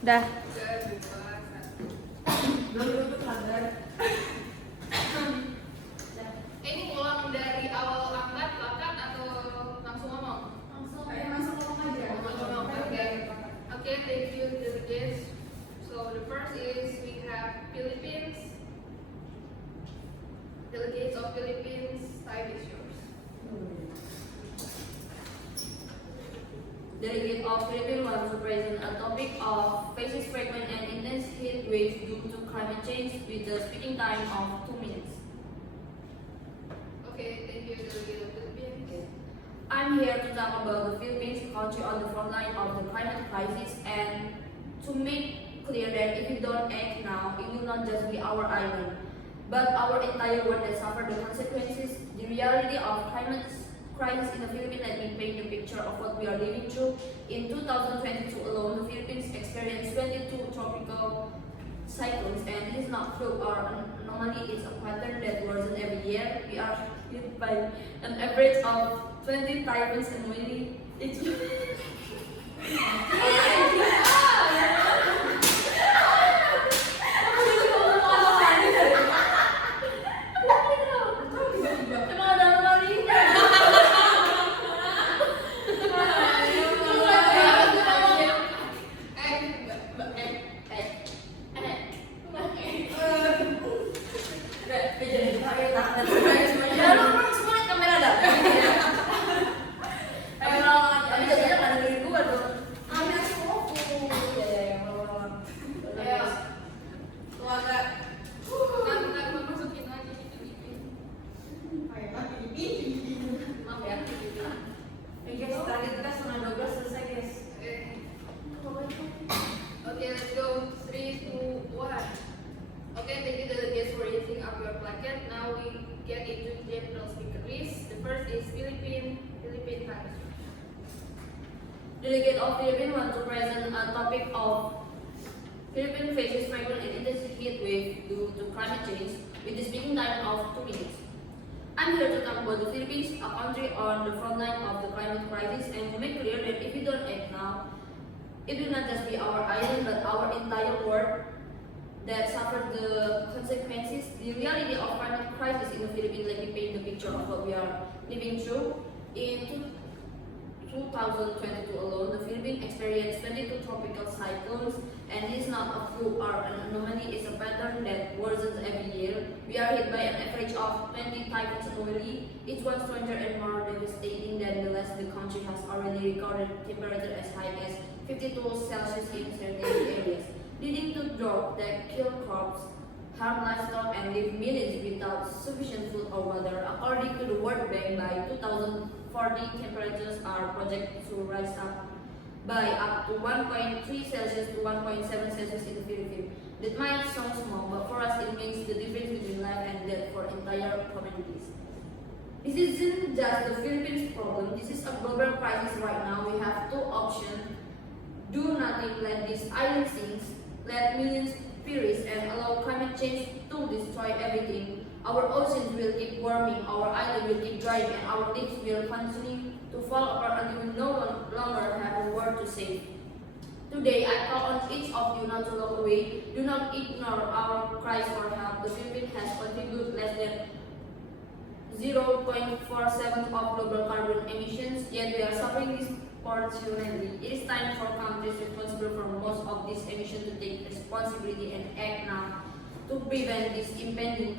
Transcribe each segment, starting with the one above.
Dah. Ini ulang dari awal angkat, lakat atau langsung ngomong? Langsung ngomong aja. Okay, thank you delegates. So the first is we have Philippines. Delegates of Philippines, time is yours. Delegate of Philippines wants to present a topic of faces frequent and intense heat waves due to climate change with a speaking time of 2 minutes. Okay, thank you Delegate of Philippines. I'm here to talk about the Philippines, country on the front line of the climate crisis, and to make clear that if we don't act now, it will not just be our island, but our entire world that suffer the consequences. The reality of climate crisis in the Philippines, let me paint a picture of what we are living through. In 2022 alone, the Philippines experienced 22 tropical cyclones, and this is not fluke or anomaly, it's a pattern that worsens every year. We are hit by an average of 20 typhoons annually each year. Okay, let's go. 3, 2, 1. Okay, thank you delegates for raising up your placket. Now we get into general speaker list. The first is Philippine times. Delegate of Philippines want to present a topic of Philippines faces frequent and intense heat wave due to climate change with a speaking time of 2 minutes. I'm here to talk about the Philippines, a country on the front line of the climate crisis, and to make clear that if we don't act now, it will not just be our island but our entire world that suffer the consequences. The reality of climate crisis in the Philippines, let me paint the picture of what we are living through. In 2022 alone, the Philippines experienced 22 tropical cyclones, and this is not a fluke or an anomaly, it's a pattern that worsens every year. We are hit by an average of 20 typhoons annually, each one stronger and more devastating than the last. The country has already recorded temperature as high as 52 Celsius in certain areas, leading to drought that kill crops, harm livestock, and leave millions without sufficient food or water. According to the World Bank, by 2040, temperatures are projected to rise up by up to 1.3 Celsius to 1.7 Celsius in the Philippines. That might sound small, but for us it means the difference between life and death for entire communities. This isn't just the Philippines problem, this is a global crisis right now. We have two options. Do nothing, let this island sink, let millions perish, and allow climate change to destroy everything. Our oceans will keep warming, our island will keep drying, and our leaves will continue to fall apart until we no longer have a world to save. Today, I call on each of you not to look away. Do not ignore our cries for help. The Philippines has contributed less than 0.47 of global carbon emissions, yet we are suffering disproportionately. It is time for countries responsible for most of these emissions to take responsibility and act now to prevent this impending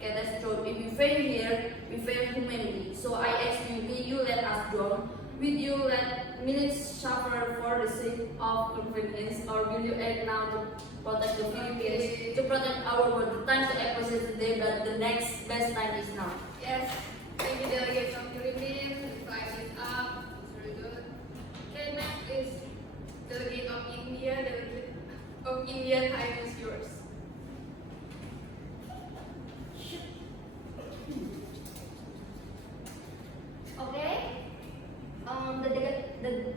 catastrophe. If we fail here, we fail humanity. So I ask you, will you let us drown? Will you let millions suffer for the sake of convenience, or will you act now to protect the Philippines, to protect our world? The time to act was today, but the next best time is now. Yes, thank you delegates of Philippines. Time is up. It's very good. Okay, next is delegate of India. Delegate of India, time is yours. Okay. The Tunggu.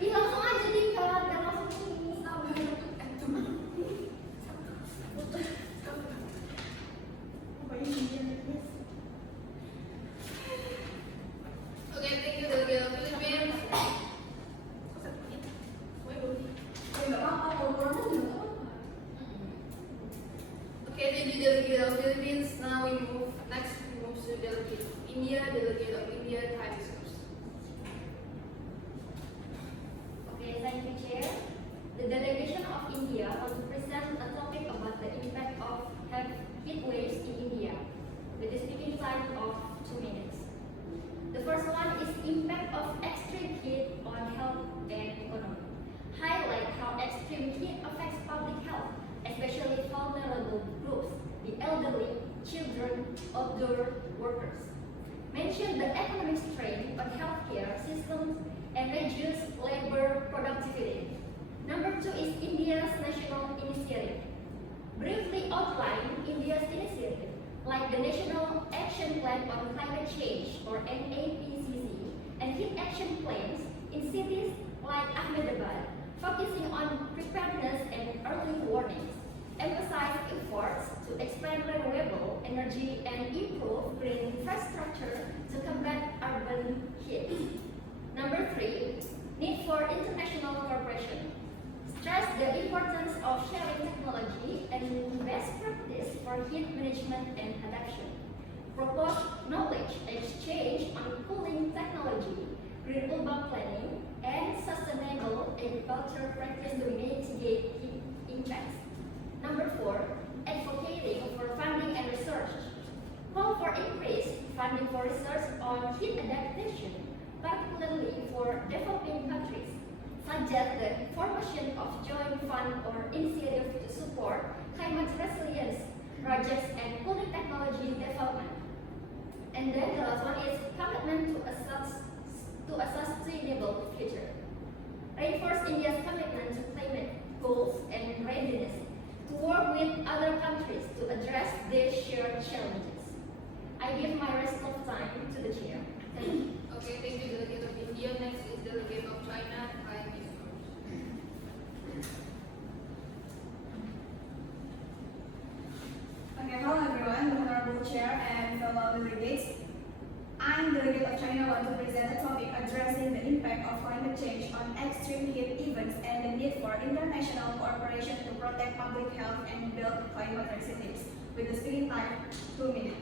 Ih, langsung aja tingkat. outdoor workers. Mention the economic strain on healthcare systems and reduce labor productivity. Number 2 is India's national initiative. Briefly outline India's initiative, like the National Action Plan on Climate Change or NAPCC and heat action plans in cities like Ahmedabad, focusing on preparedness and early warnings. Emphasize efforts to expand renewable energy and improve green infrastructure to combat urban heat. Number 3, need for international cooperation. Stress the importance of sharing technology and best practice for heat management and adaptation. Propose knowledge exchange on cooling technology, green urban planning, and sustainable agriculture practice to mitigate heat impacts. Number 4, advocating for funding and research. Call for increased funding for research on heat adaptation, particularly for developing countries. Suggest the formation of joint fund or initiative to support climate resilience projects and cooling technology development. And then the last one is commitment to a sustainable future. Reinforce India's commitment to climate goals and readiness to work with other countries to address their shared challenges. I give my rest of time to the chair. Thank you. Okay, thank you, Delegate of India. Next is Delegate of China. Time is yours. Okay, hello everyone, Honorable Chair and fellow delegates. I'm Delegate of China, want to present a topic addressing the impact of climate change on extreme heat events and the need for international cooperation to protect public health and build climate resilience. With the speaking time, 2 minutes.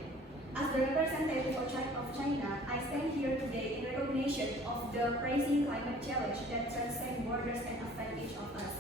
As the representative of China, I stand here today in recognition of the pressing climate challenge that transcends borders and affects each of us.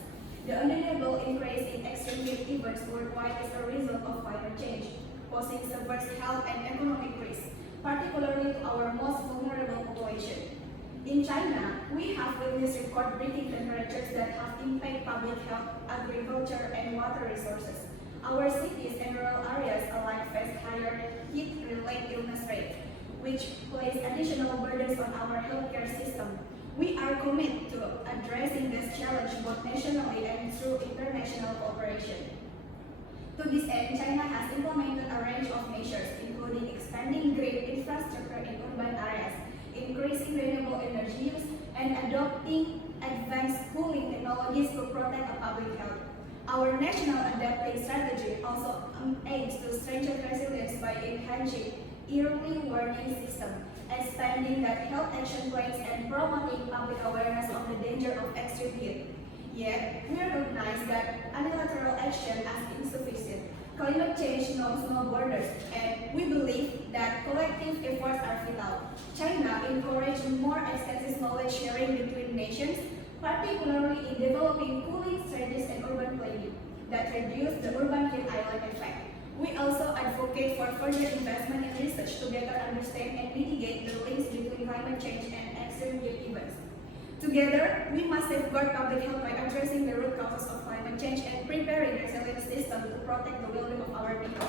The undeniable increase in extreme heat events worldwide is a result of climate change, posing severe health and economic risks, particularly to our most vulnerable population. In China, we have witnessed record-breaking temperatures that have impacted public health, agriculture, and water resources. Our cities and rural areas alike face higher heat-related illness rates, which place additional burdens on our healthcare system. We are committed to addressing this challenge both nationally and through international cooperation. To this end, China has implemented a range of measures, including expanding green infrastructure in urban areas, increasing renewable energy use, and adopting advanced cooling technologies to protect the public health. Our national adapting strategy also aims to strengthen resilience by enhancing early warning system, expanding the health action plans, and promoting public awareness of the danger of extreme heat. Yet, we recognize that unilateral action is insufficient. Climate change knows no borders, and we believe that collective efforts are vital. China encourages more extensive knowledge sharing between nations, particularly in developing cooling strategies and urban planning that reduce the urban heat island effect. We also advocate for further investment in research to better understand and mitigate the links between climate change and extreme heat events. Together, we must safeguard public health by addressing the root causes of climate change and preparing resilient systems to protect the well-being of our people.